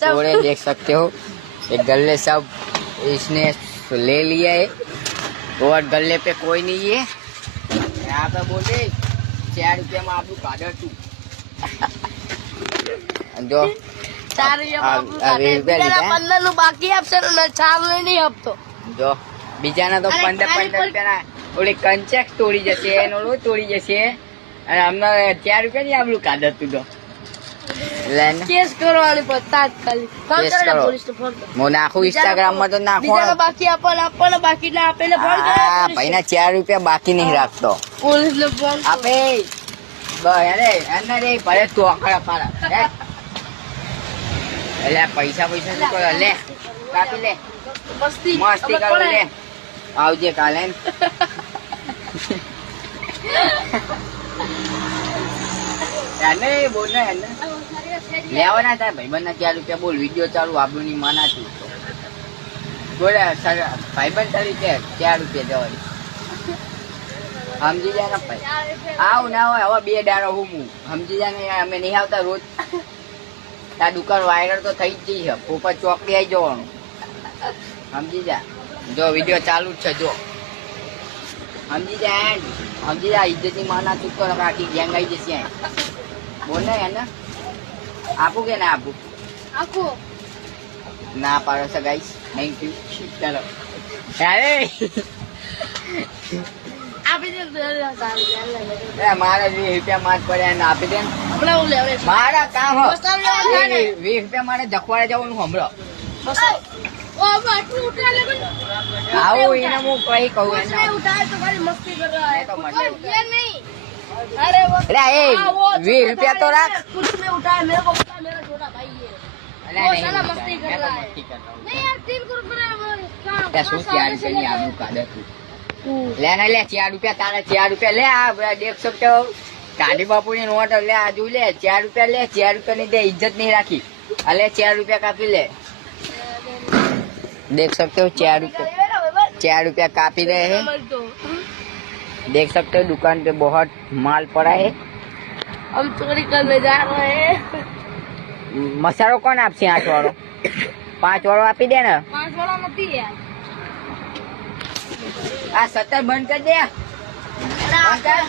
थोड़े देख सकते हो एक गले सब इसने ले लिया है और गले पे कोई नहीं है। यहाँ पे बोले 4 रुपया में आपू काढ़ तू जो 4 રૂપિયા નું બાકી આપશે ને 4 નહીં આપતો જો બીજાના તો 15 રૂપિયાના ઓલી કંચેક તોડી જશે એનો તોડી જશે અને અમને 4 રૂપિયા ની આપણું કાઢ તું તો કેસ કરવાની પર તાત્કાલિક ફોન કરે પોલીસ ને ફોન હું નાખું ઇન્સ્ટાગ્રામ માં તો નાખું બીજાના બાકી આપવાના બાકી ના આપેલે ફોન કરે ભાઈ ના 4 રૂપિયા બાકી નહીં રાખતો પોલીસ ને ફોન આપે અરે એને રે ભલે તું આખા પાડા એટલે પૈસા શું કરો લે કાપી લે મસ્તી કરો લે આવજે કાલે એને બોલ ને એને લેવાના થાય ભાઈબંધ ના 4 રૂપિયા બોલ વિડીયો ચાલુ આપણું ની માના છું બોલે ભાઈબંધ તરીકે 4 રૂપિયા દેવાની સમજી જાય ને ભાઈ આવ ના હોય હવે 2 દાડો હું સમજી જાય ને અમે નહીં આવતા રોજ આ દુકાન વાયરલ તો થઈ જ જઈ છે પોપટ ચોકડી આવી જવાનું સમજી જા જો વિડીયો ચાલુ જ છે જો સમજી જા ઇજ્જત ની માના તું તો આખી ગેંગ આવી જશે બોલ ને એને આપું કે ના આપું આપો ના પાડો છે ગાઈસ થેન્ક યુ ચાલો અરે આપી દે મારે 20 રૂપિયા માર પડ્યા ને આપી દે આપણે હું લેવડે મારા કામ 20 રૂપિયા મારે જખવાડે જવાનું હમણાં ઓ બાટલું ઉઠા લે આવું એને હું કઈ કહું उसने એને उठाया तो खाली मस्ती कर रहा है तो कुछ मजे ये नहीं अरे वो अरे ए 20 रुपया तो रख कुछ में उठाया मेरे को पता मेरा छोटा भाई है अरे वो नहीं साला मैं मस्ती तो कर रहा है मस्ती कर रहा हूँ नहीं यार 3 रुपए क्या सोच 4 रुपया नहीं आलू काढ़े तू ले ना ले 4 रुपया तारा 4 रुपया ले आ देख सकते हो गांधी बापू ની નોટ લે આજુ લે 4 रुपया ले 4 रुपया नहीं दे इज्जत नहीं राखी अले 4 रुपया कापी ले देख सकते हो 4 रुपया कापी रहे हैं देख सकते हो दुकान पे बहुत माल पड़ा है हम चोरी करने जा रहे हैं मसालो कौन आपसे 8 वालों 5 वालों आपी दे ना 5 वाला नहीं है आ 17 बंद कर दे अरे बंद कर